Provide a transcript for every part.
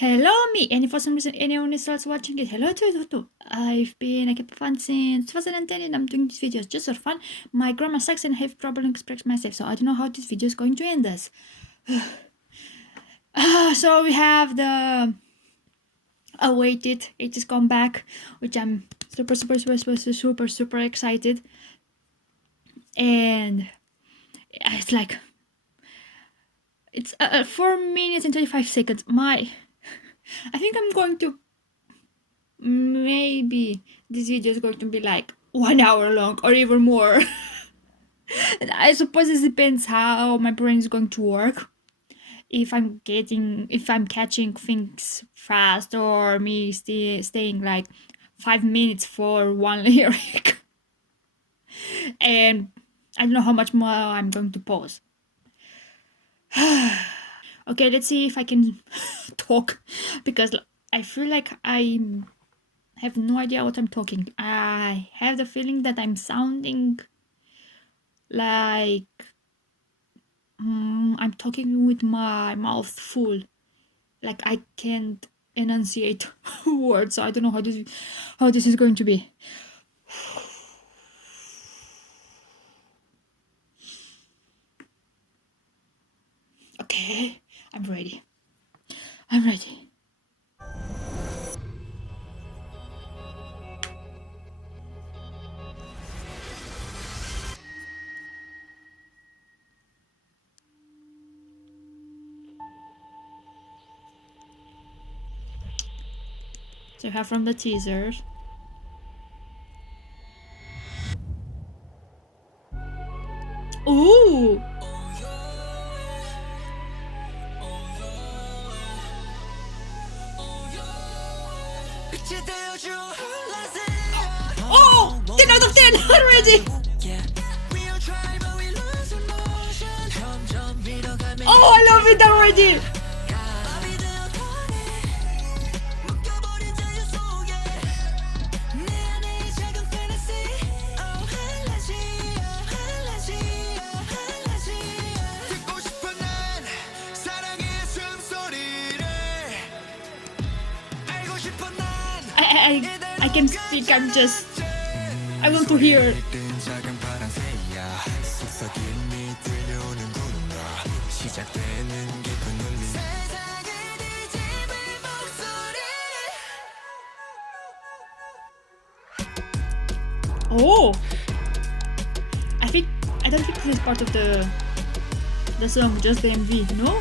Hello, me! And if for some reason anyone is also watching it, hello to. I've been a kpop fan since 2010 and I'm doing these videos just for fun. My grammar sucks and I have problems expressing myself, so I don't know how this video is going to end us. So we have the awaited ATEEZ comeback, which I'm super excited. And it's like, it's 4 minutes and 25 seconds. I think I'm going to, maybe this video is going to be like 1 hour long or even more. I suppose it depends how my brain is going to work. If I'm catching things fast, or me staying like 5 minutes for one lyric. And I don't know how much more I'm going to pause. Okay, let's see if I can talk, because I feel like I have no idea what I'm talking. I have the feeling that I'm sounding like I'm talking with my mouth full, like I can't enunciate words. So I don't know how this is going to be. Okay, I'm ready. So we have from the teasers. Ooh! Oh! 10 out of 10 already! Oh, I love it already! I can speak, I want to hear. Oh! I don't think this is part of the song, just the MV, no?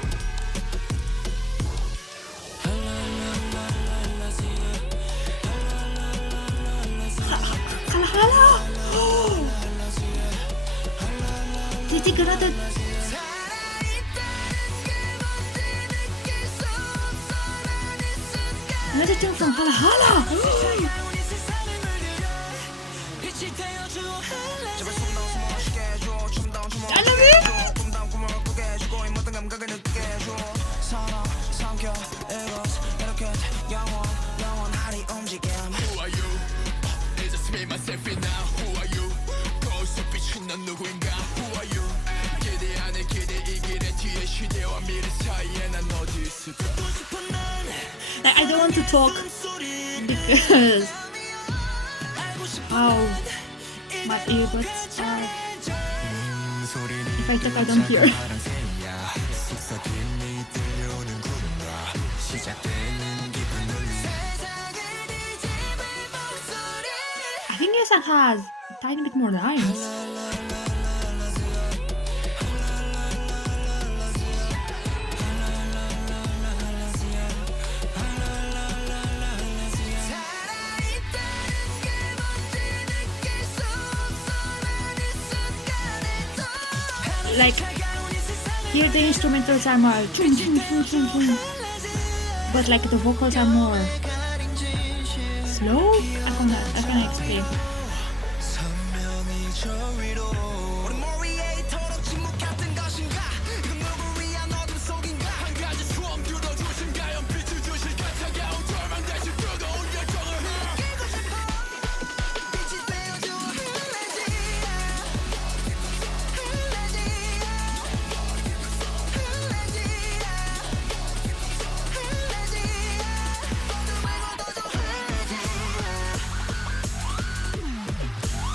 HALAZIA! Oh! They take another tune from HALAZIA! I love it! I don't want to talk because my earbuds are. If I talk, I don't hear. I think this song has a tiny bit more lines. Like, here the instrumentals are more chum, chum, chum, chum, chum. But like the vocals are more slow. I can't explain.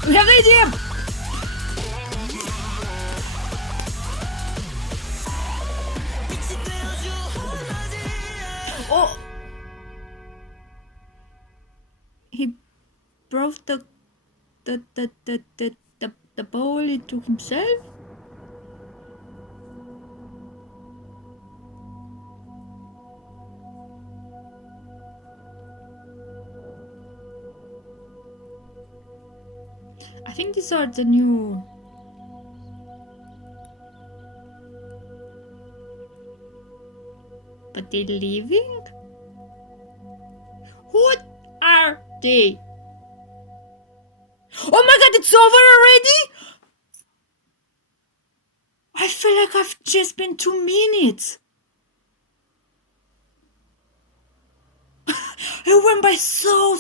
We have the ATM! Oh! He brought the bowl into himself? I think these are the new... But they're leaving? What are they? Oh my god, it's over already? I feel like I've just been 2 minutes. It went by so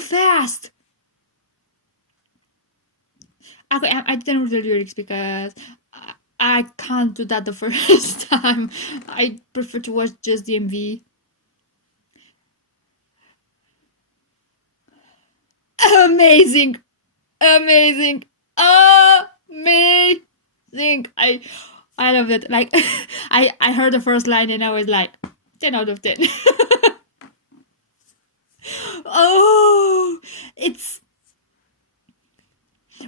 fast. Okay, I didn't read the lyrics because I can't do that the first time. I prefer to watch just the MV. Amazing, amazing, amazing. I love it. Like I heard the first line and I was like 10 out of 10. Oh, it's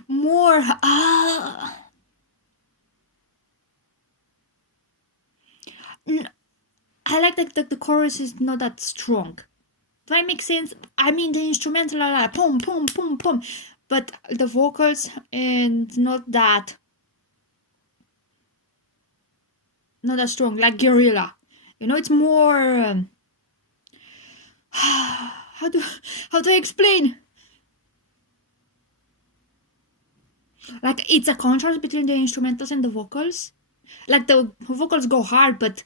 more I like that the chorus is not that strong. Does that make sense? I mean, the instrumental are like pum pum pum pum, but the vocals and not that strong, like Guerrilla. You know, it's more how do I explain? Like it's a contrast between the instrumentals and the vocals. Like the vocals go hard, but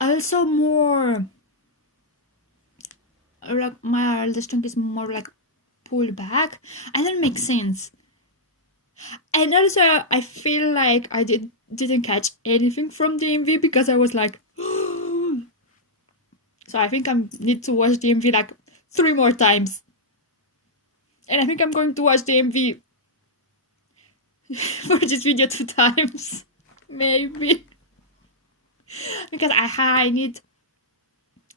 also more like the string is more like pulled back. And that makes sense. And also I feel like I didn't catch anything from the MV because I was like so I think I need to watch the MV like 3 more times. And I think I'm going to watch the MV for this video 2 times. Maybe. Because I need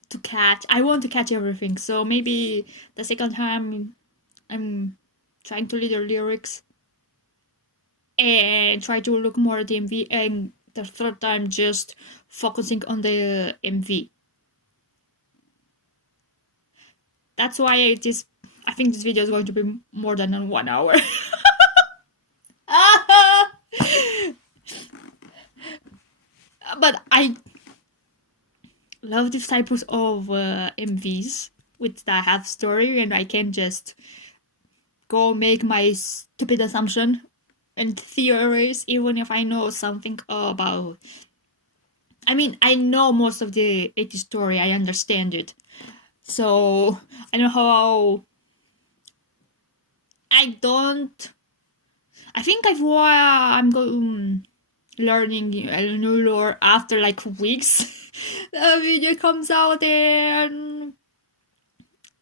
to catch. I want to catch everything. So maybe the second time I'm trying to read the lyrics and try to look more at the MV, and the third time just focusing on the MV. That's why I think this video is going to be more than 1 hour. But I love these types of MVs with that have story, and I can just go make my stupid assumption and theories, even if I know something about. I mean, I know most of the ATEEZ story. I understand it, so I know how. I don't. I think I'm going learning a new lore after like weeks. The video comes out and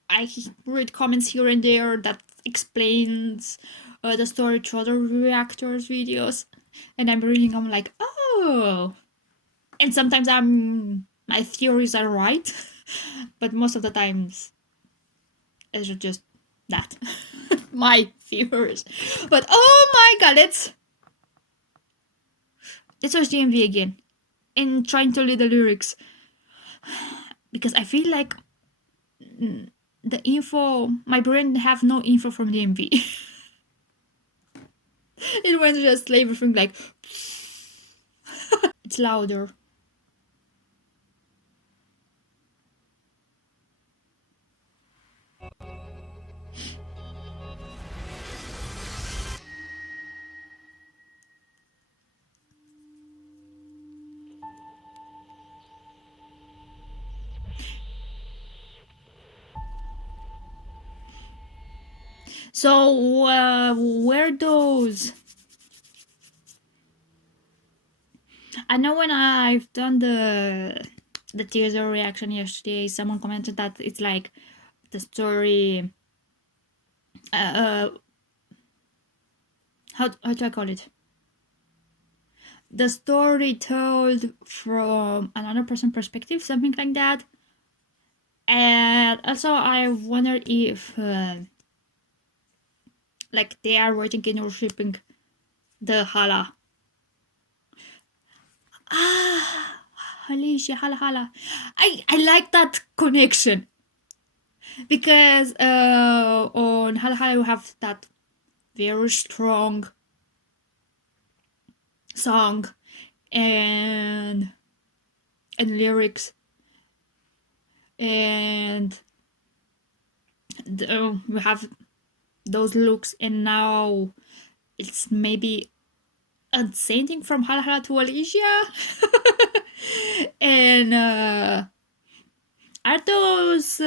I read comments here and there that explains the story to other reactors videos, and I'm reading. I'm like, oh, and sometimes my theories are right, but most of the times it's just that my theories. But oh my god, let's watch the MV again and trying to read the lyrics because I feel like the info, my brain have no info from the MV. It went just everything like it's louder. So where those? I know when I've done the teaser reaction yesterday, someone commented that it's like the story how do I call it? The story told from another person's perspective, something like that. And also I wonder if like they are writing and worshipping the Hala. HALAZIA, hala. I like that connection because on hala you have that very strong song and lyrics, and we have those looks, and now it's maybe a changing from hala to HALAZIA. And are those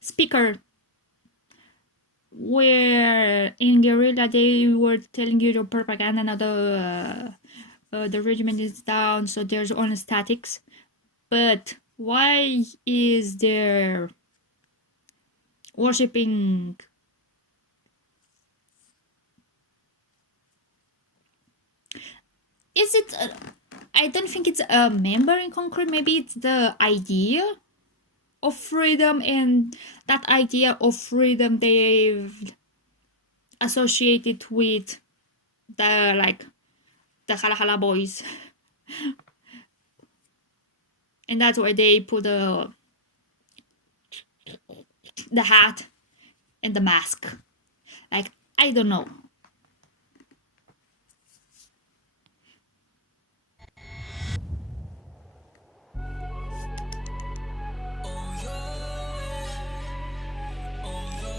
speaker where in guerrilla they were telling you your propaganda, now the regiment is down, so there's only statics. But why is there worshipping is it I don't think it's a member in concrete, maybe it's the idea of freedom, and that idea of freedom they've associated with the hala boys. And that's why they put the hat and the mask. Like, I don't know.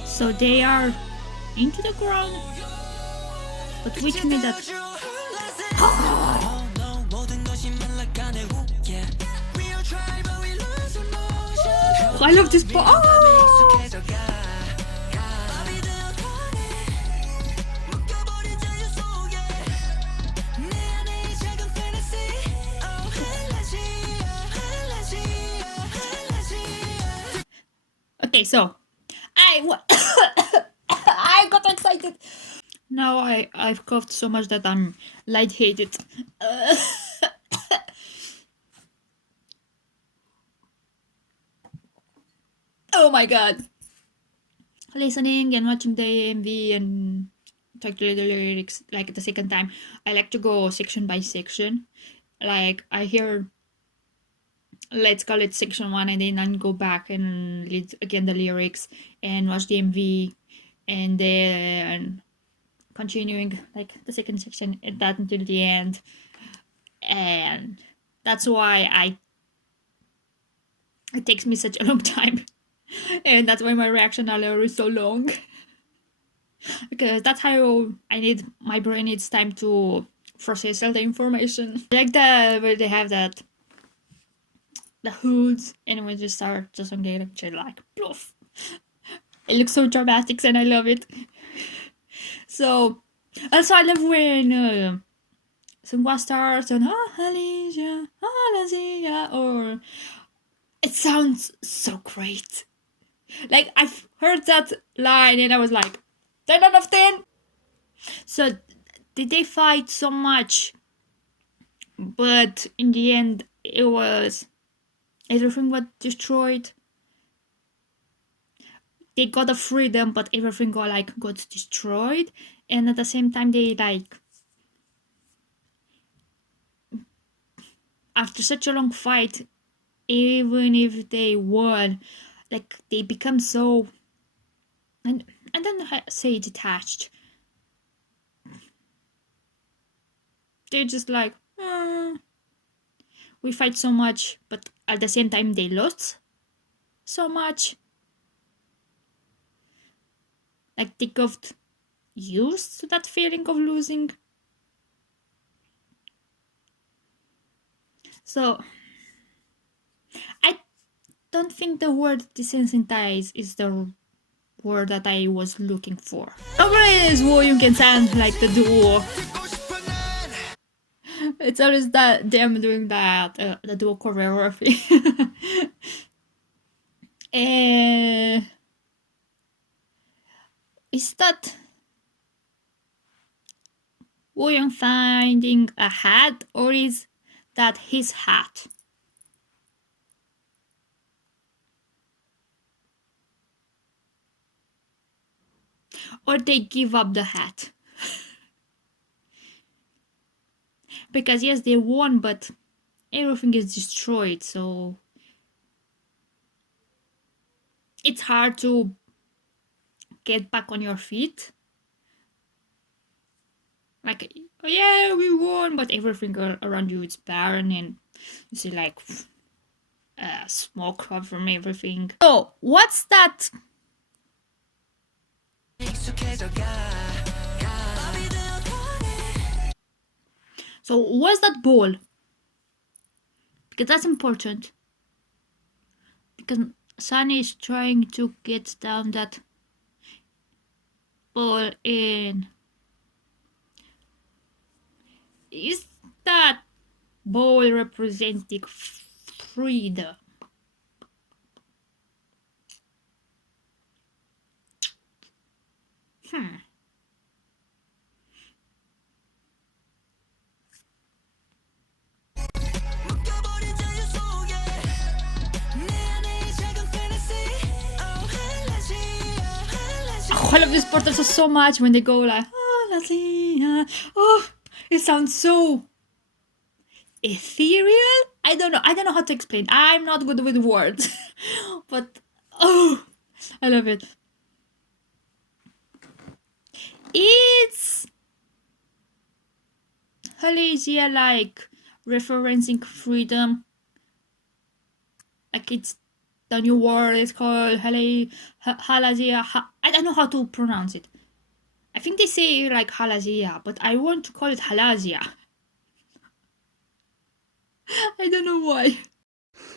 So they are into the ground, but which means that I love this part. Oh! Okay, so I got excited. Now I've coughed so much that I'm lightheaded. Oh my god. Listening and watching the AMV and talk to the lyrics like the second time, I like to go section by section. Like I hear, let's call it section 1, and then I go back and read again the lyrics and watch the MV, and then continuing like the second section and that until the end. And that's why it takes me such a long time. And that's why my reaction hour is so long. Because that's how my brain needs time to process all the information. I like that where they have the hoods, and when you start just on getting like poof. It looks so dramatic and I love it. So also I love when Sungwa starts on HALAZIA, HALAZIA, or it sounds so great. Like I've heard that line and I was like 10 out of 10. So did they fight so much, but in the end everything was destroyed? They got the freedom, but everything got destroyed, and at the same time they after such a long fight, even if they won, like they become so, and I don't know how to say detached. They're just like, we fight so much, but at the same time they lost so much. Like they got used to that feeling of losing. So I don't think the word desensitize is the word that I was looking for. Always Woyung can sound like the duo. It's always that them doing that, the duo choreography. And Is that William finding a hat, or is that his hat? Or they give up the hat? Because yes, they won, but everything is destroyed, so it's hard to get back on your feet. Like, oh yeah, we won, but everything around you is barren, and you see like smoke from everything. So what's that? So what's that ball? Because that's important. Because Sunny is trying to get down that ball in. Is that ball representing freedom? I love these portals so much when they go like, HALAZIA. Oh, it sounds so ethereal. I don't know how to explain. I'm not good with words. But oh, I love it. It's HALAZIA, like referencing freedom. Like it's the new word is called HALAZIA. I don't know how to pronounce it. I think they say like HALAZIA, but I want to call it HALAZIA. I don't know why.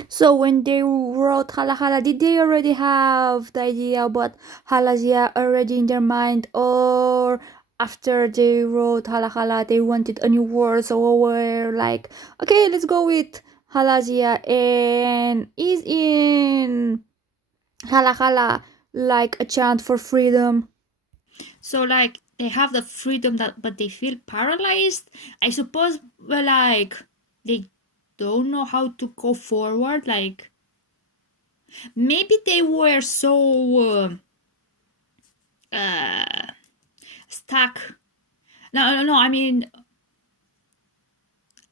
So when they wrote Hala Hala, did they already have the idea about HALAZIA already in their mind, or after they wrote Hala Hala, they wanted a new word, so we're like, okay, let's go with HALAZIA, and is in Hala Hala like a chant for freedom? So like they have the freedom that, but they feel paralyzed. I suppose, well, like they don't know how to go forward. Like maybe they were so stuck. No. I mean,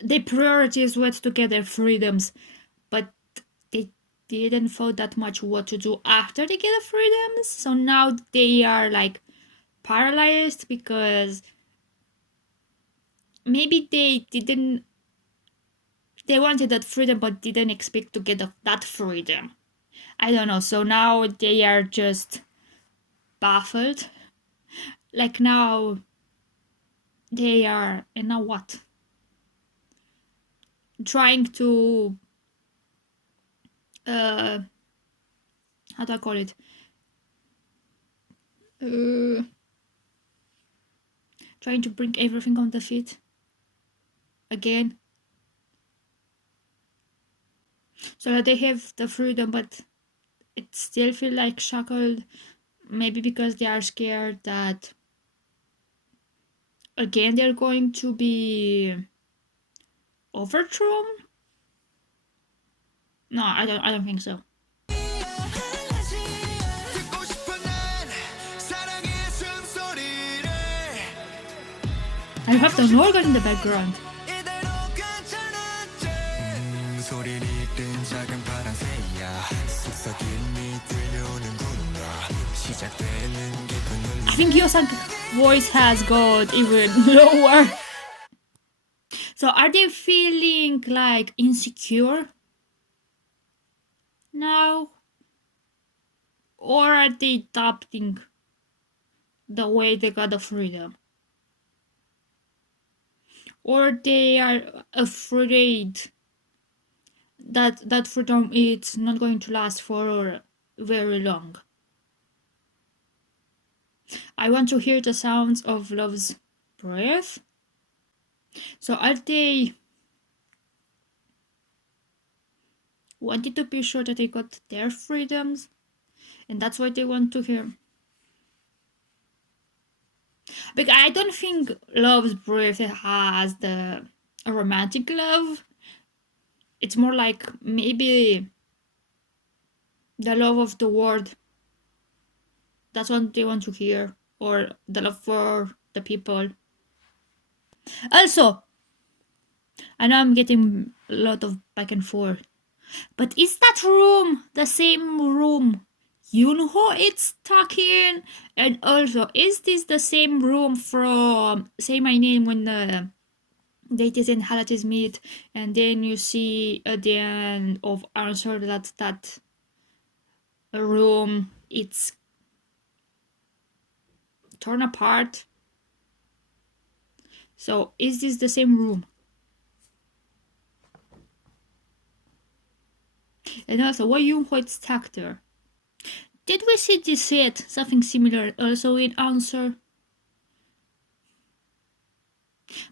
their priorities were to get their freedoms, but they didn't thought that much what to do after they get the freedoms. So now they are like paralyzed because maybe they wanted that freedom but didn't expect to get that freedom. I don't know. So now they are just baffled. Like now they are, and now what? Trying to how do I call it? Trying to bring everything on the feet again. So that they have the freedom, but it still feel like shackled. Maybe because they are scared that again they're going to be overthrown. No, I don't think so. I have the organ in the background. I think Yosan's voice has got even lower. So are they feeling like insecure now? Or are they adopting the way they got the freedom? Or they are afraid that freedom is not going to last for very long. I want to hear the sounds of love's breath. So are they wanted to be sure that they got their freedoms, and that's why they want to hear Because I don't think Love's Breath has the romantic love. It's more like maybe the love of the world. That's what they want to hear. Or the love for the people. Also, I know I'm getting a lot of back and forth. But is that room the same room Yunho is stuck in? And also, is this the same room from Say My Name when the ATEEZ and HALAZIA meet, and then you see at the end of Answer that room it's torn apart? So is this the same room? And also, why Yunho is stuck there? Did we see this set, something similar, also in Answer?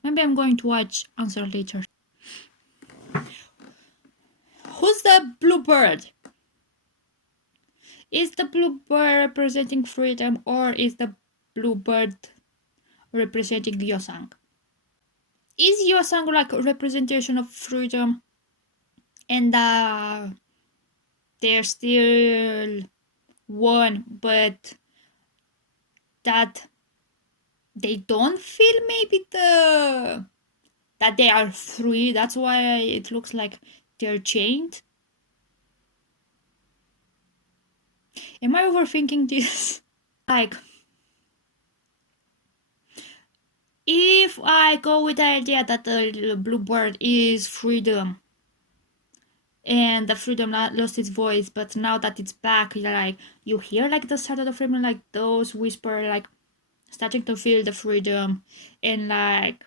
Maybe I'm going to watch Answer later. Who's the bluebird? Is the bluebird representing freedom, or is the bluebird representing Yosang? Is Yosang like a representation of freedom, and they're still one, but that they don't feel maybe that they are free? That's why it looks like they're chained. Am I overthinking this? Like, if I go with the idea that the bluebird is freedom, and the freedom lost its voice, but now that it's back, like you hear like the start of the freedom, like those whisper, like starting to feel the freedom, and like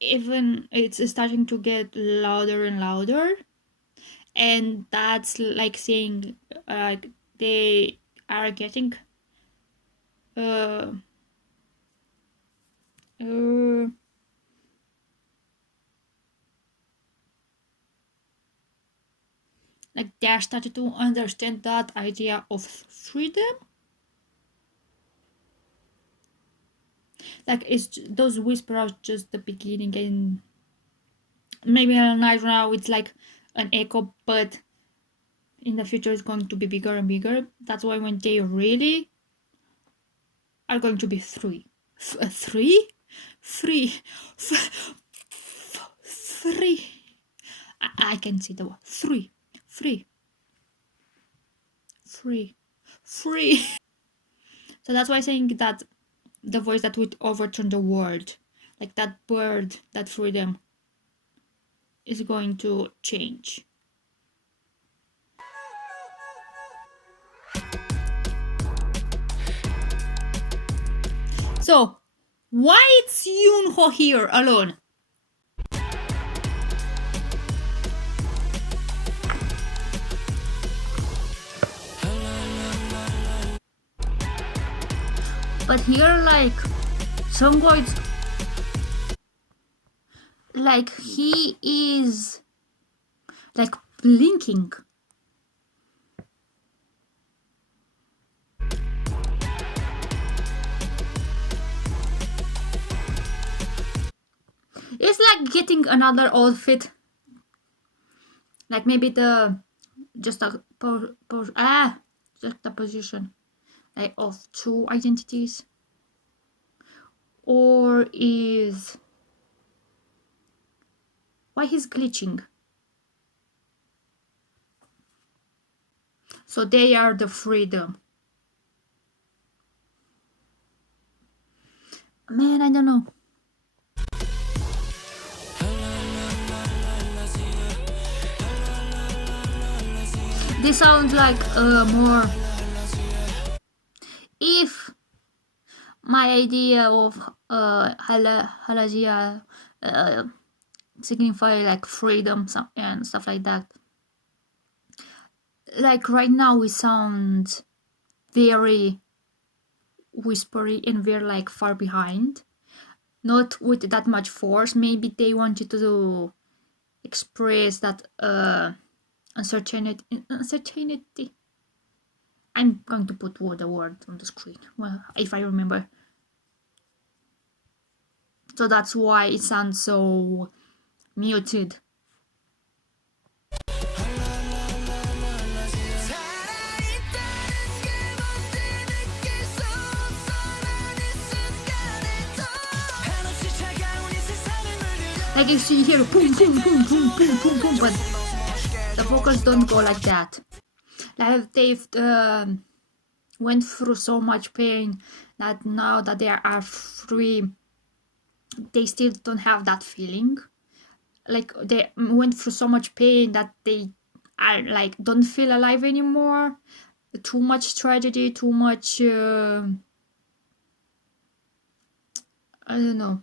even it's starting to get louder and louder, and that's like saying like they are getting like they're starting to understand that idea of freedom. Like it's those whispers just the beginning, and maybe right now it's like an echo, but in the future it's going to be bigger and bigger. That's why when they really are going to be three. I can see the word three. So that's why I'm saying that the voice that would overturn the world, like that bird, that freedom, is going to change. So, why it's Yunho here alone? But here, like, Songgo is like he is like blinking. It's like getting another outfit. Like maybe just a position like of two identities, or is why he's glitching? So they are the freedom. Man, I don't know. This sounds like more. If my idea of HALAZIA signify like freedom and stuff like that, like right now we sound very whispery and we're like far behind, not with that much force. Maybe they wanted to express that uncertainty. I'm going to put the word on the screen, well, if I remember. So that's why it sounds so muted. Like you see here, boom, boom, boom, boom, boom, boom, boom, but the vocals don't go like that. Like they've went through so much pain that now that they are free, they still don't have that feeling. Like they went through so much pain that they are like don't feel alive anymore. Too much tragedy, too much I don't know,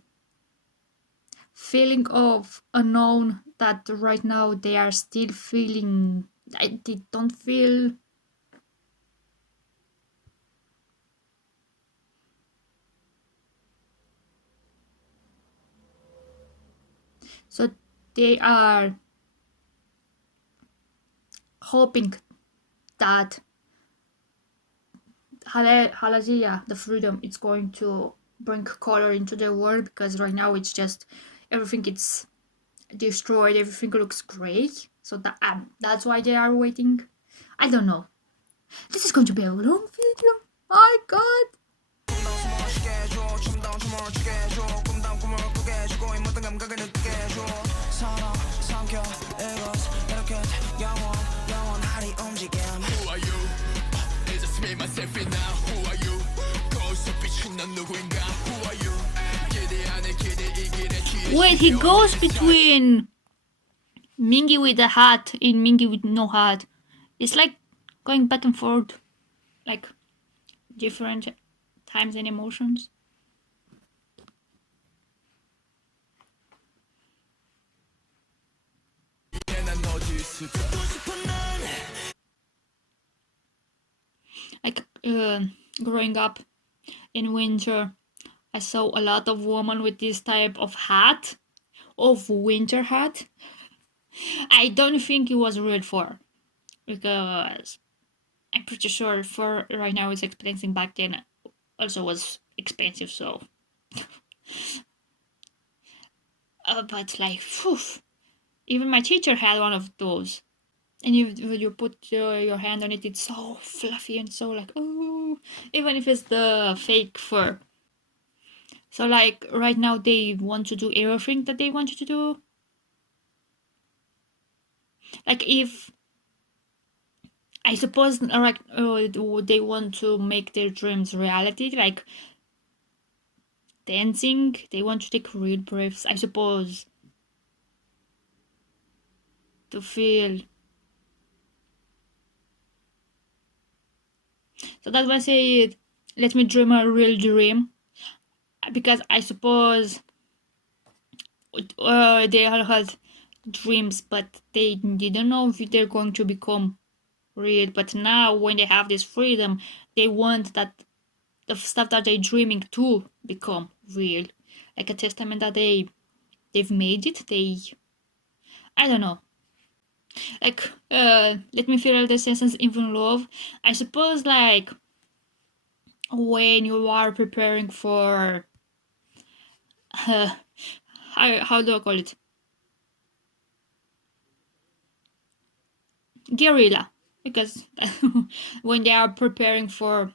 feeling of unknown, that right now they are still feeling. They don't feel. So they are hoping that HALAZIA, the freedom, it's going to bring color into the world, because right now it's just everything it's destroyed, everything looks great. So that's why they are waiting. I don't know. This is going to be a long video. My God. Wait, he goes between Mingy with a hat and Mingy with no hat. It's like going back and forth, like different times and emotions. Like growing up in winter, I saw a lot of women with this type of hat, of winter hat. I don't think it was real fur, because I'm pretty sure fur right now is expensive. Back then also was expensive, so but like, phew, even my teacher had one of those, and you put your hand on it, it's so fluffy and so like, oh, even if it's the fake fur. So like right now they want to do everything that they want you to do. Like if I suppose like they want to make their dreams reality, like dancing, they want to take real breaths, I suppose, to feel. So that's why I say, let me dream a real dream, because I suppose they all had dreams, but they didn't know if they're going to become real. But now when they have this freedom, they want that the stuff that they're dreaming to become real, like a testament that they've made it. I don't know, like let me feel the sense even love. I suppose like when you are preparing for how do I call it, guerrilla, because when they are preparing for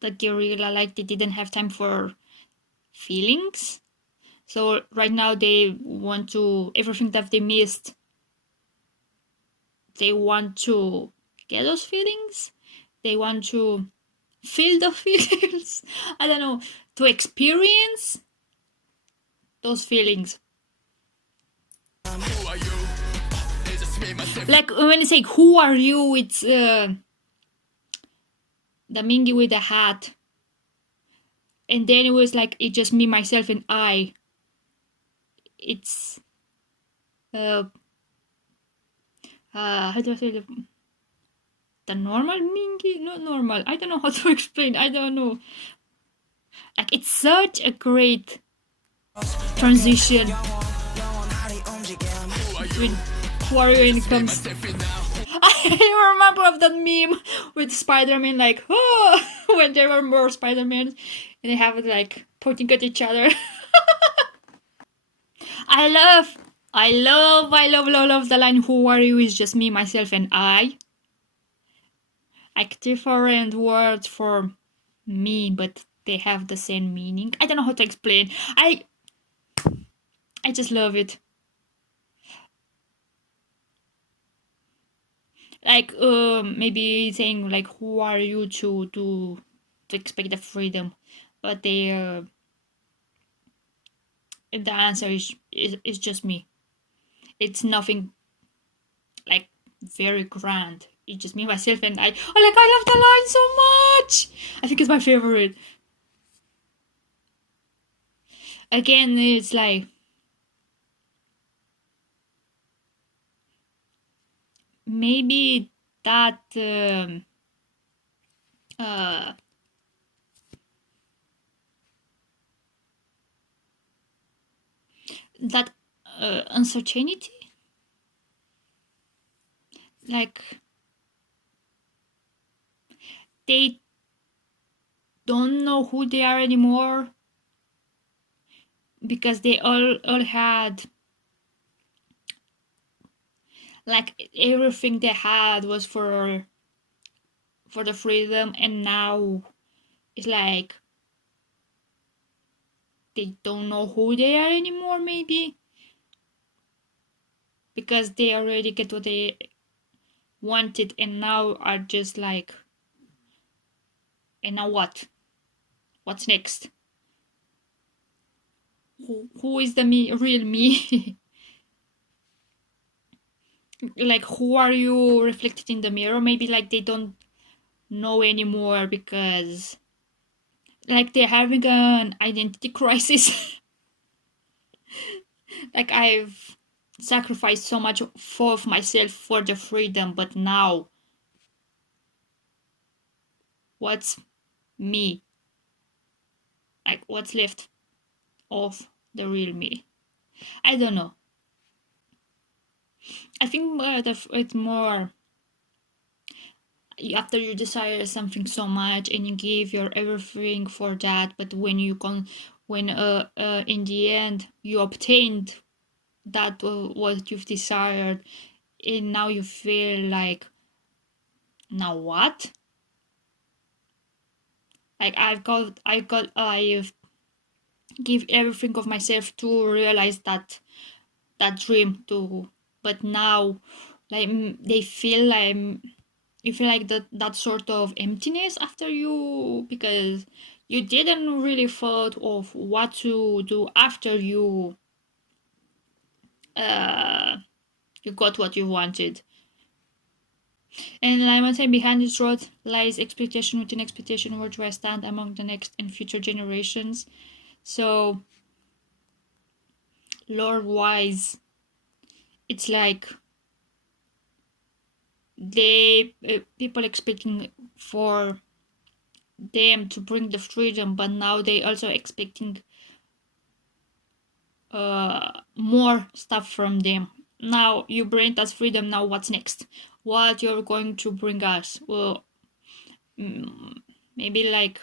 the guerrilla, like they didn't have time for feelings. So right now they want to, everything that they missed, they want to get those feelings. They want to feel the feelings. I don't know, to experience those feelings. Like when you say who are you, it's the Mingy with the hat, and then it was like it's just me, myself, and I. It's how do I say the normal Mingy? Not normal. I don't know how to explain. I don't know. Like it's such a great transition between who are you and it comes. I remember of that meme with Spider-Man, like, oh, when there were more Spider-Man, and they have like pointing at each other. I love the line, "Who are you is just me, myself, and I." Like different words for me, but they have the same meaning. I don't know how to explain. I just love it. Like maybe saying like, "Who are you to expect the freedom?" But they the answer is just me. It's nothing like very grand. It's just me, myself, and I. Oh, like I love the line so much. I think it's my favorite. Again, it's like maybe that that uncertainty, like they don't know who they are anymore because they all had like everything they had was for the freedom, and now it's like they don't know who they are anymore, maybe because they already get what they wanted, and now are just like, and now what's next? Who is the real me? Like, who are you reflected in the mirror? Maybe like they don't know anymore because like they're having an identity crisis. Like, I've sacrificed so much of myself for the freedom, but now what's me? Like, what's left of the real me? I don't know. I think it's more after you desire something so much and you give your everything for that, but when you when in the end you obtained that what you've desired, and now you feel like, now what? Like I've give everything of myself to realize that dream too, but now like they feel like you feel like that sort of emptiness after you, because you didn't really thought of what to do after you got what you wanted. And I must say, behind this road lies expectation within expectation. Where do I stand among the next and future generations? So lore wise, it's like they people expecting for them to bring the freedom, but now they also expecting more stuff from them. Now you bring us freedom, now what's next? What you're going to bring us? Well, maybe like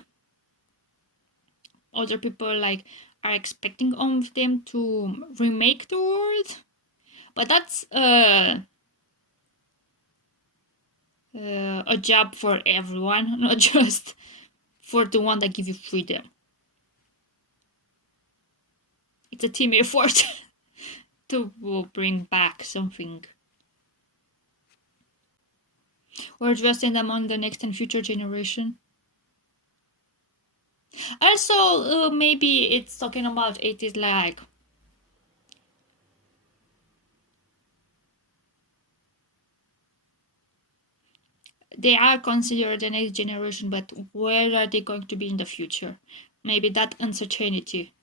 other people like are expecting of them to remake the world, but that's a job for everyone, not just for the one that gives you freedom. It's a team effort to bring back something. Or just in among the next and future generation. Also, maybe it's talking about it is like they are considered the next generation, but where are they going to be in the future? Maybe that uncertainty.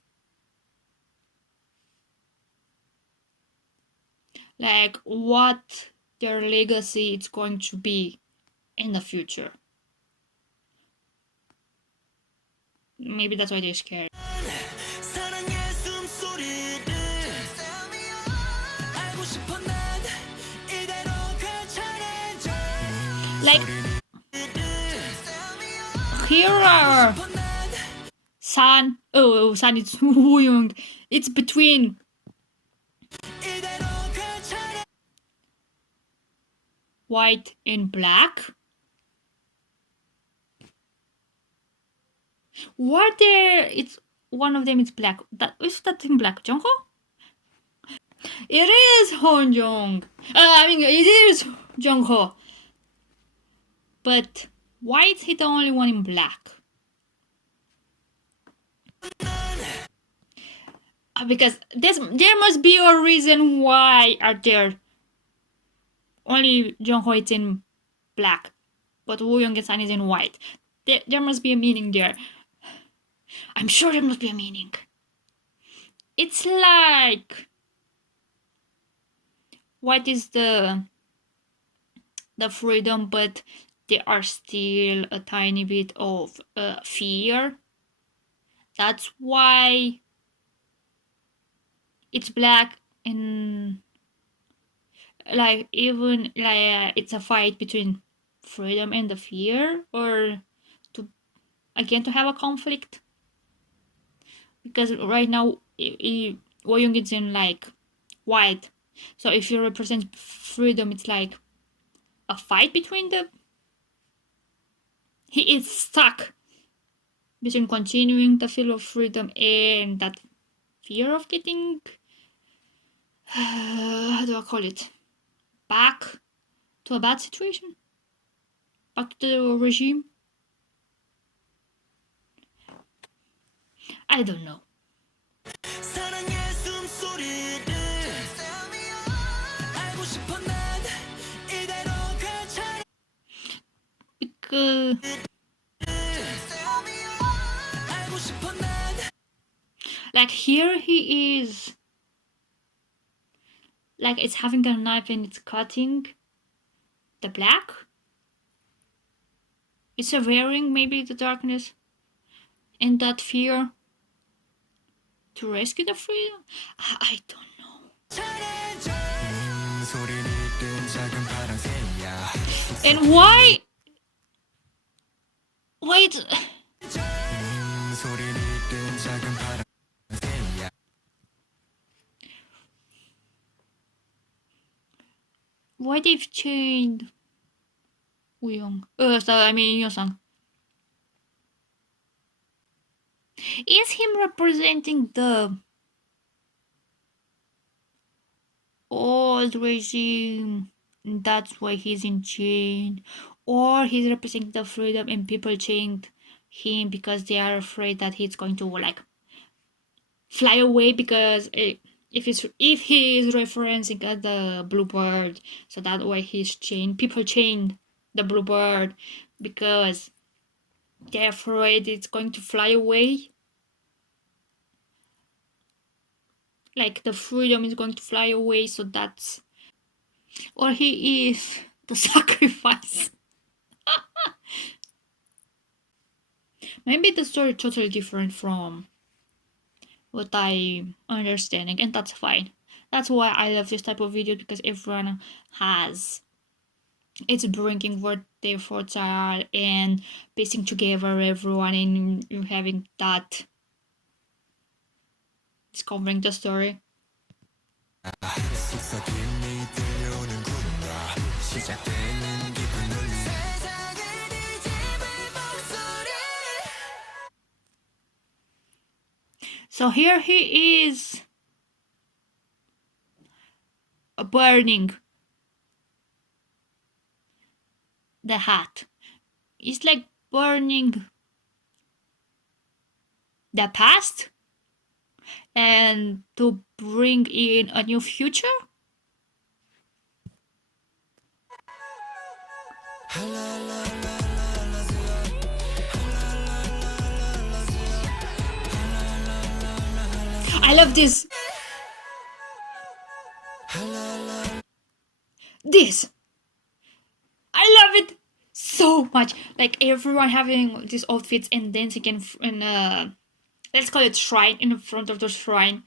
Like what their legacy is going to be in the future. Maybe that's why they're scared. Like, here are Sun. Oh, Sun is Wooyoung. It's between white and black. What there? It's one of them is black. That is that in black, Jungkook? It is Honjong. It is Jungkook. But white is the only one in black. Because there must be a reason why are there only Jungkook is in black, but Wooyoung and Sun is in white. There must be a meaning there. I'm sure there must be a meaning. It's like white is the freedom, but there are still a tiny bit of fear. That's why it's black, and like even like it's a fight between freedom and the fear, or to have a conflict. Because right now Wooyoung is in like white, so if you represent freedom, it's like a fight between the. He is stuck between continuing the feel of freedom and that fear of getting how do I call it, back to a bad situation, back to the regime. I don't know. Because like here he is like it's having a knife and it's cutting the black. It's wearing maybe the darkness and that fear to rescue the freedom. I don't know. And why it why they've changed Wooyoung? Yeosang. Is him representing the old regime? That's why he's in chain, or he's representing the freedom and people chained him because they are afraid that he's going to like fly away, because if he is referencing at the bluebird, so that way he's chained. People chained the bluebird because they're afraid it's going to fly away. Like the freedom is going to fly away, so that's. Or he is the sacrifice. Maybe the story is totally different from what I'm understanding, and that's fine. That's why I love this type of video, because everyone has it's bringing what their thoughts are and piecing together everyone and having that discovering the story. So here he is burning the hat. It's like burning the past and to bring in a new future. I love this. I love it so much. Like everyone having these outfits and dancing in let's call it shrine, in front of the shrine.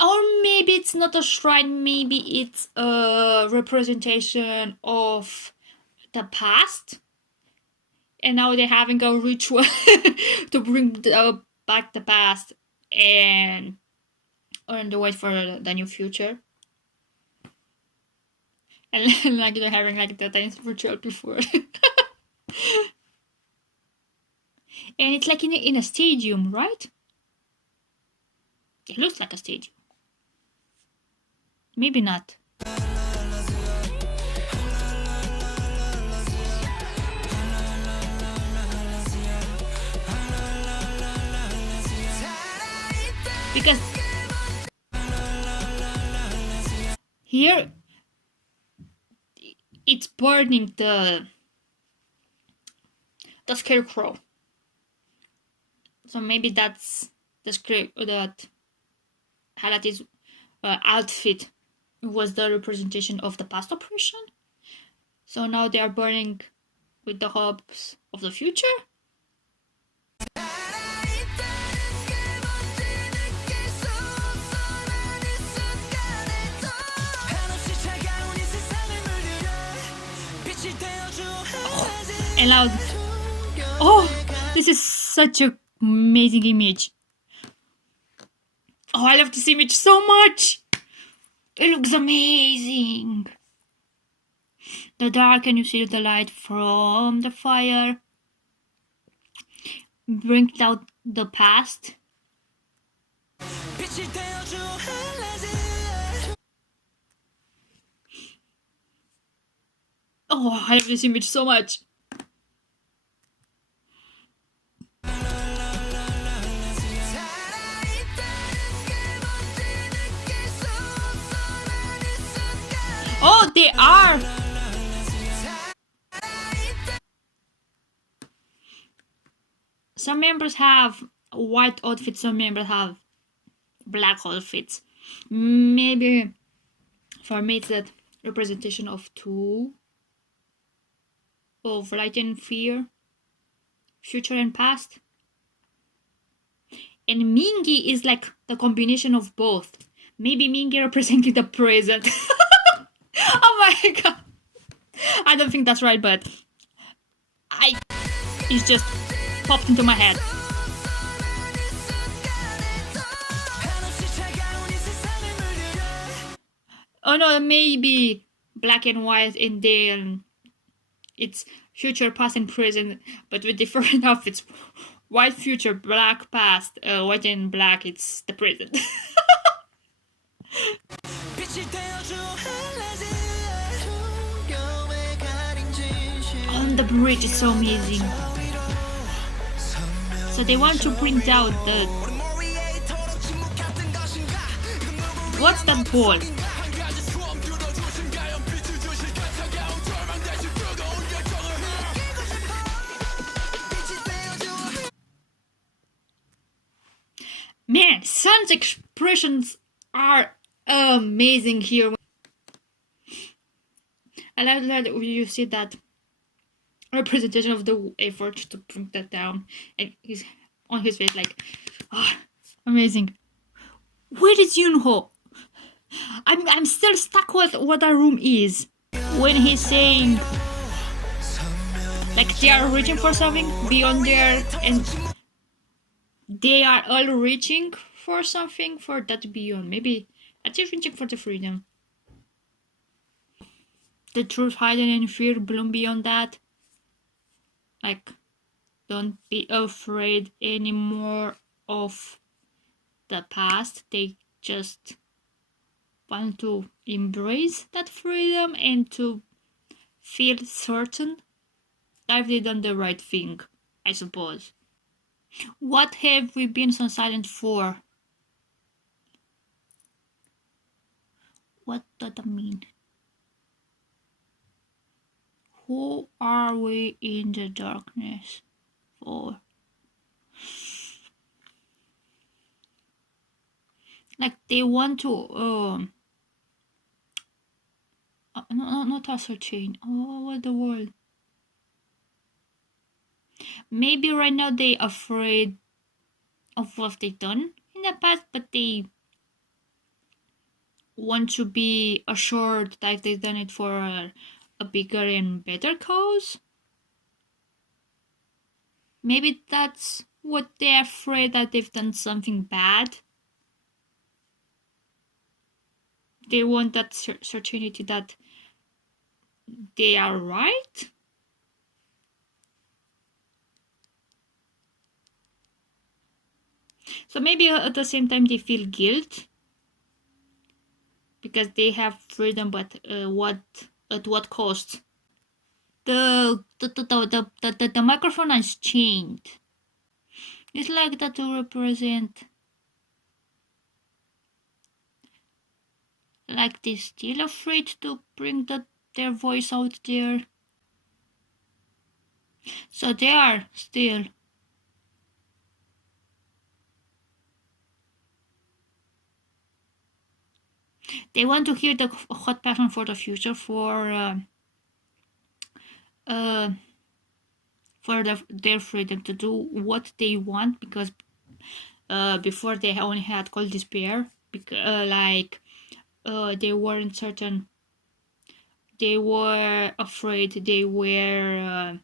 Or maybe it's not a shrine, maybe it's a representation of the past. and now they're having a ritual to bring back the past and on the way for the new future. And like they're having like the dance ritual before. And it's like in a stadium, right? It looks like a stadium. Maybe not. Because here it's burning the scarecrow. So maybe that's the script that HALAZIA's outfit was the representation of the past oppression. So now they are burning with the hopes of the future. And now, oh, this is such an amazing image. Oh, I love this image so much. It looks amazing. The dark, and you see the light from the fire. Brings out the past. Oh, I love this image so much. Oh, they are. Some members have white outfits, some members have black outfits. Maybe for me it's that representation of two, of light and fear, future and past. And Mingi is like the combination of both. Maybe Mingi representing the present. Oh my god. I don't think that's right, but it just popped into my head. Oh no, maybe black and white, and then it's future, past, and present, but with different outfits. White future, black past, white and black, it's the present. On the bridge is so amazing. So they want to bring out the... What's that ball? Man, Sun's expressions are amazing here. I love that you see that representation of the effort to bring that down, and he's on his face like, amazing. Where is Yunho? I'm still stuck with what our room is. When he's saying like they are reaching for something beyond there, and they are all reaching for something for that beyond. Maybe I'm just reaching for the freedom. The truth hidden in fear bloom beyond that. Like, don't be afraid anymore of the past. They just want to embrace that freedom and to feel certain that they've done the right thing, I suppose. What have we been so silent for? What does that mean? Who are we in the darkness for? Like they want to not ascertain. Oh, what the world? Maybe right now they afraid of what they've done in the past, but they want to be assured that they've done it for a bigger and better cause. Maybe that's what they're afraid, that they've done something bad. They want that certainty that they are right. So maybe at the same time they feel guilt because they have freedom, but at what cost? The microphone has changed. It's like that to represent, like they're still afraid to bring their voice out there. So they are still. They want to hear the hot passion for the future, for their freedom to do what they want, because before they only had cold despair, because they weren't certain, they were afraid, they were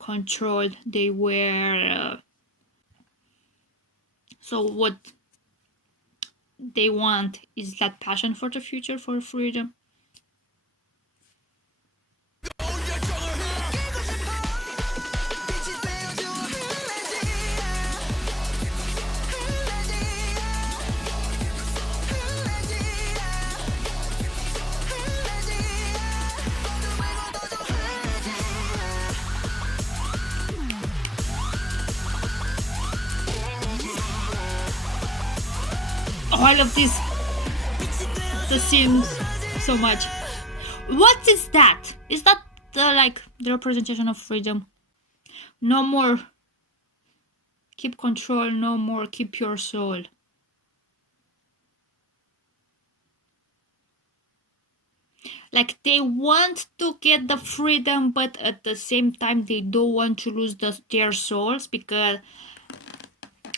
controlled, they were so what they want is that passion for the future, for freedom. Oh, I love this. The Sims so much. What is that? Is that the representation of freedom? No more keep control, no more keep your soul. Like they want to get the freedom, but at the same time they don't want to lose their souls, because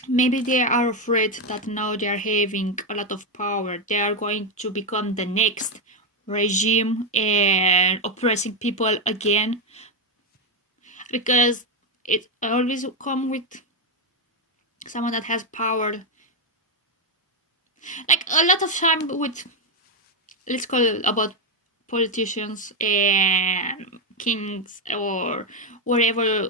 maybe they are afraid that now they are having a lot of power, they are going to become the next regime and oppressing people again, because it always come with someone that has power. Like a lot of time with, let's call it, about politicians and kings or whatever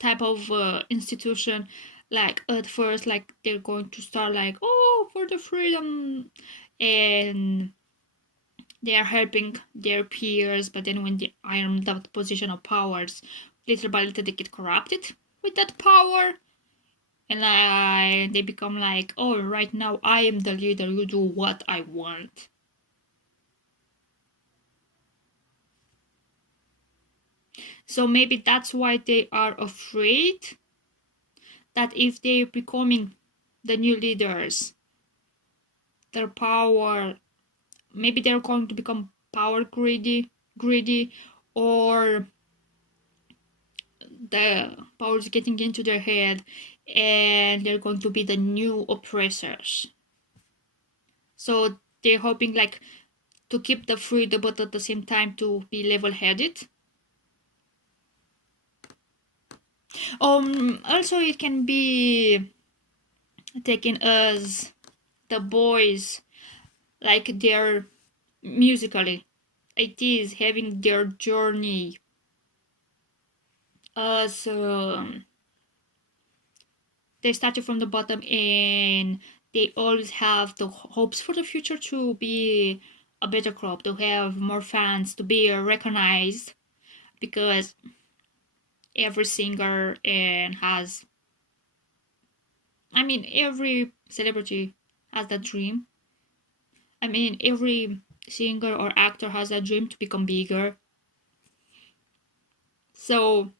type of institution, like at first like they're going to start like, oh, for the freedom, and they are helping their peers, but then when they are in that position of powers, little by little they get corrupted with that power, and they become like, oh, right now I am the leader, you do what I want. So maybe that's why they are afraid that if they're becoming the new leaders, their power, maybe they're going to become power greedy, or the power is getting into their head and they're going to be the new oppressors. So they're hoping like to keep the freedom, but at the same time to be level-headed. Also it can be taken as the boys, like they're musically, ATEEZ having their journey as they started from the bottom, and they always have the hopes for the future to be a better crop, to have more fans, to be recognized, because every singer and has, I mean, every celebrity has that dream. I mean, every singer or actor has that dream to become bigger. So,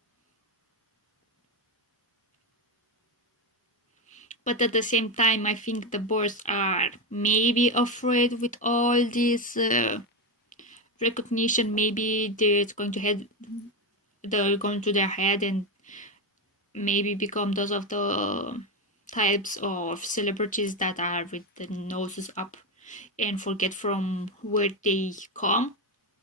but at the same time, I think the boys are maybe afraid with all this recognition. Maybe they're going to their head and maybe become those of the types of celebrities that are with the noses up and forget from where they come.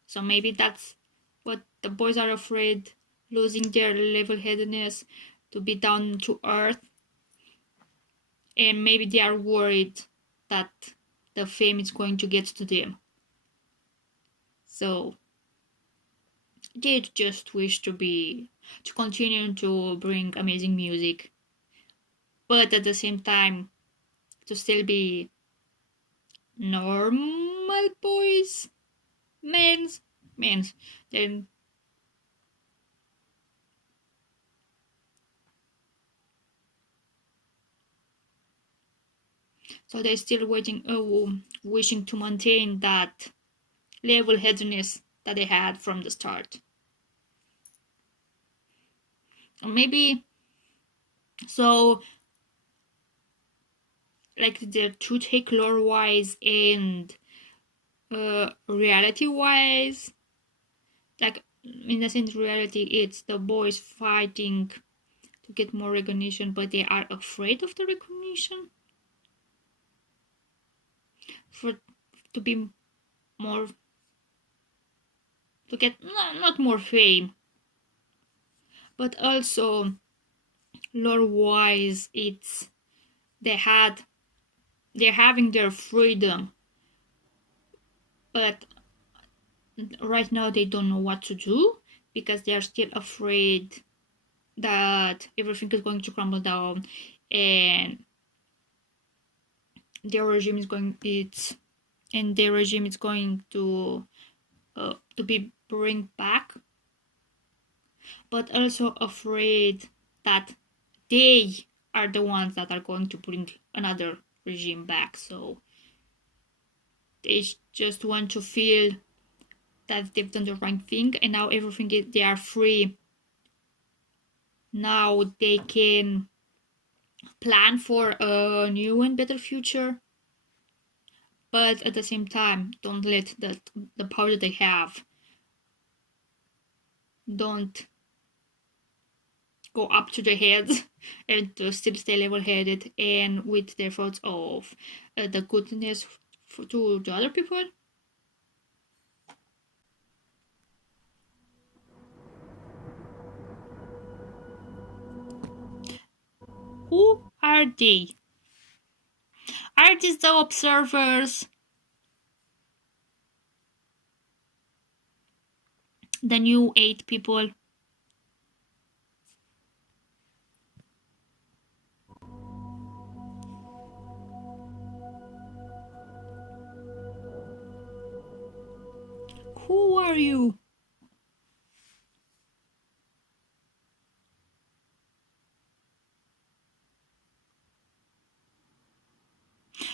So maybe that's what the boys are afraid losing their level-headedness, to be down to earth, and maybe they are worried that the fame is going to get to them. So they just wish to continue to bring amazing music, but at the same time to still be normal boys, men's. Then so they're still wishing to maintain that level-headedness that they had from the start. Or maybe so, like the to take lore-wise and reality-wise, like in the sense reality, it's the boys fighting to get more recognition, but they are afraid of the recognition, to be more, to get not more fame, but also lore-wise, it's they're having their freedom, but right now they don't know what to do because they are still afraid that everything is going to crumble down and their regime is going to be bring back, but also afraid that they are the ones that are going to bring another regime back. So they just want to feel that they've done the right thing, and now they are free. Now they can plan for a new and better future, but at the same time, don't let the power that they have don't go up to their heads and to still stay level-headed and with their thoughts of the goodness to the other people. Who are they? Are these the observers? The new 8 people? Who are you?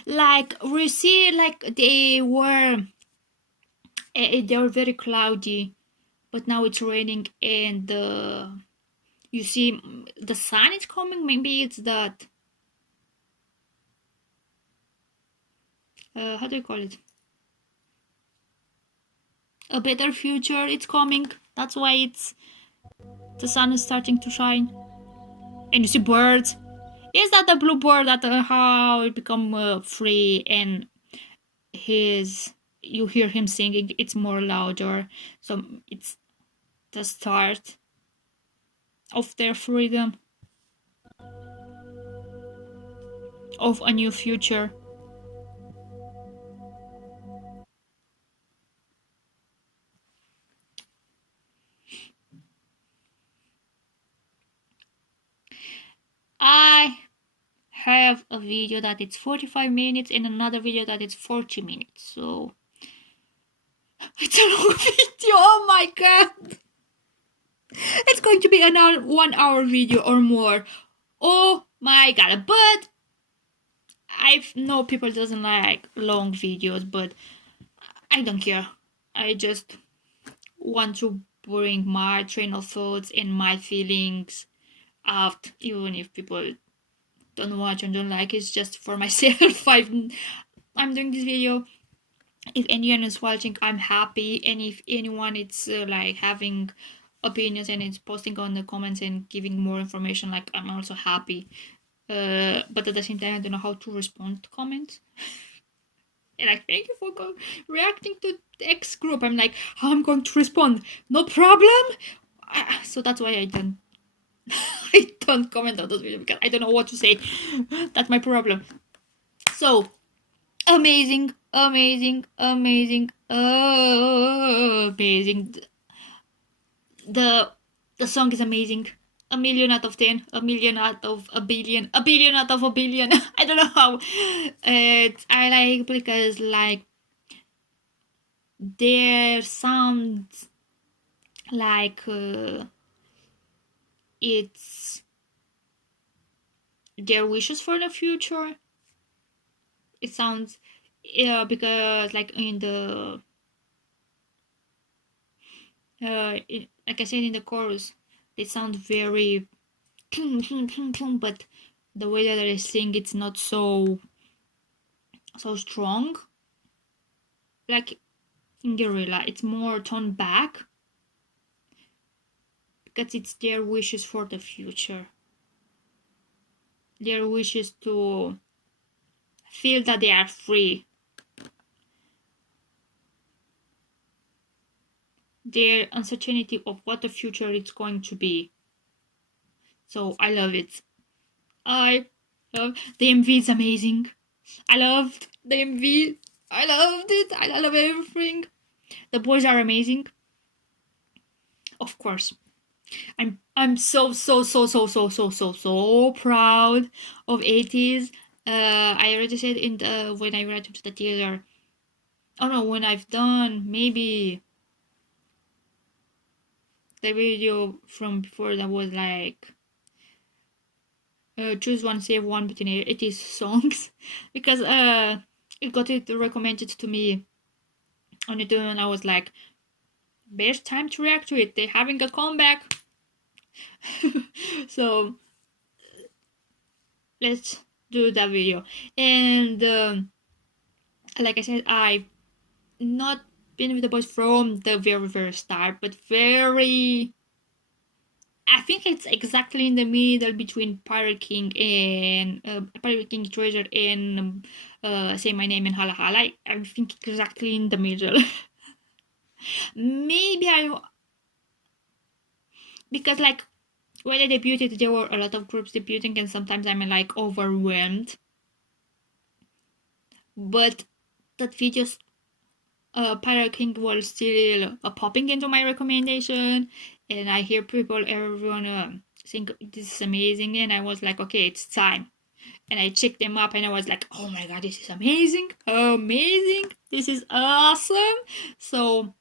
Like we see, like they were very cloudy, but now it's raining and you see the sun is coming. Maybe it's that how do you call it, a better future, it's coming. That's why the sun is starting to shine and you see birds. Is that the blue bird that how it become free and you hear him singing, it's more louder, so it's the start of their freedom, of a new future. I have a video that it's 45 minutes and another video that it's 40 minutes, so it's a long video. Oh my god, it's going to be an 1 hour video or more. Oh my god, but I know people doesn't like long videos, but I don't care. I just want to bring my train of thoughts and my feelings out, even if people don't watch and don't like. It's just for myself. I'm doing this video. If anyone is watching, I'm happy, and if anyone it's like having opinions and it's posting on the comments and giving more information, like I'm also happy. But at the same time, I don't know how to respond to comments. And I thank you for reacting to the X group. I'm like, how I'm going to respond? No problem. So that's why I don't I don't comment on those videos, because I don't know what to say. That's my problem. So amazing, amazing, amazing, amazing. The song is amazing. 1,000,000 out of 10, 1,000,000 out of a billion, a billion out of a billion. I don't know how. I like, because like their sound, like it's their wishes for the future. It sounds, because like in the like I said, in the chorus, they sound very but the way that I sing, it's not so strong. Like in Gorilla, it's more toned back, because it's their wishes for the future. Their wishes to feel that they are free. Their uncertainty of what the future is going to be. So I love it. I love the MV. Is amazing. I loved the MV. I loved it. I love everything. The boys are amazing. Of course, I'm so proud of ATEEZ. I already said in the when I read to the theater. Oh no, when I've done maybe the video from before that was like choose one, save one between ATEEZ songs, because it got it recommended to me on YouTube, and I was like, best time to react to it. They're having a comeback. So let's do that video. And like I said, I've not been with the boys from the very start, but I think it's exactly in the middle between Pirate King and Pirate King Treasure and Say My Name and Hala Hala. I think exactly in the middle. Maybe because like when I debuted, there were a lot of groups debuting, and sometimes I'm like overwhelmed. But that videos, Pirate King was still popping into my recommendation, and I hear everyone saying this is amazing, and I was like, okay, it's time. And I checked them up, and I was like, oh my god, this is amazing, this is awesome. So,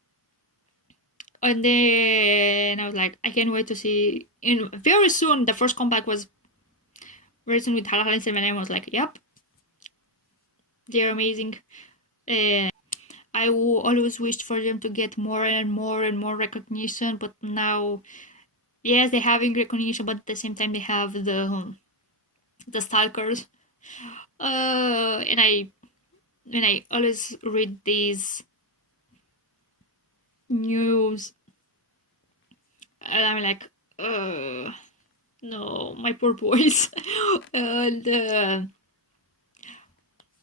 and then I was like, I can't wait to see. And very soon, the first comeback was very soon with HALAZIA and 7. I was like, yep, they're amazing. And I always wished for them to get more and more and more recognition, but now, yes, they're having recognition, but at the same time they have the stalkers. And when I always read these news, and I'm like, no, my poor boys. And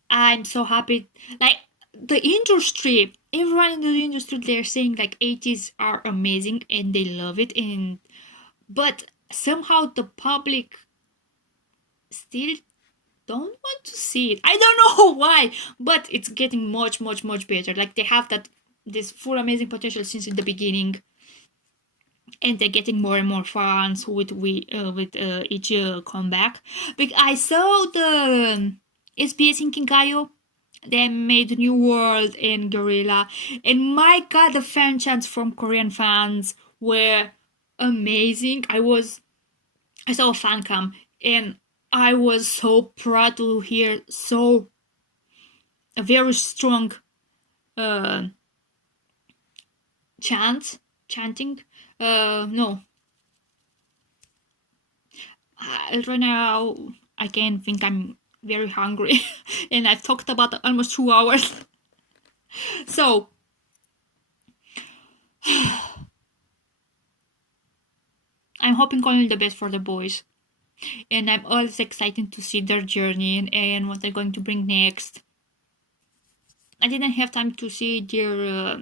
I'm so happy. Like, the industry, everyone in the industry, they're saying like ATEEZ are amazing and they love it, but somehow the public still don't want to see it. I don't know why, but it's getting much better. Like, they have this full amazing potential since the beginning, and they're getting more and more fans with each comeback. Because I saw the SBS in Kinkayo. They made New World and Gorilla, and my god, the fan chants from Korean fans were amazing. I saw a fan cam, and I was so proud to hear a very strong chanting. No. Right now, I can think I'm very hungry, and I've talked about almost 2 hours. So, I'm hoping only the best for the boys, and I'm always excited to see their journey and what they're going to bring next. I didn't have time to see their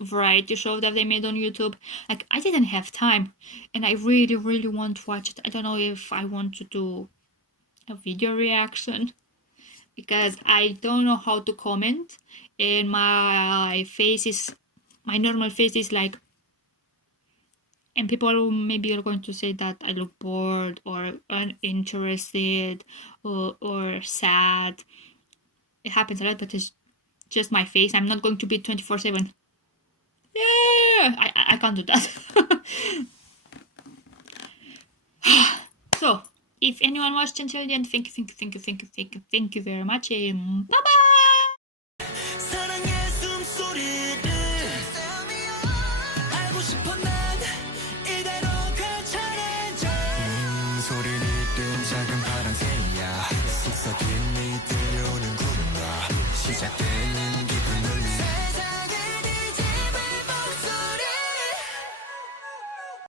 variety show that they made on YouTube. Like, I didn't have time, and I really, really want to watch it. I don't know if I want to do a video reaction because I don't know how to comment, and my normal face is like, and people maybe are going to say that I look bored or uninterested or sad. It happens a lot, but it's just my face. I'm not going to be 24/7. Yeah, I can't do that. So, if anyone watched until the end, thank you very much, and bye bye.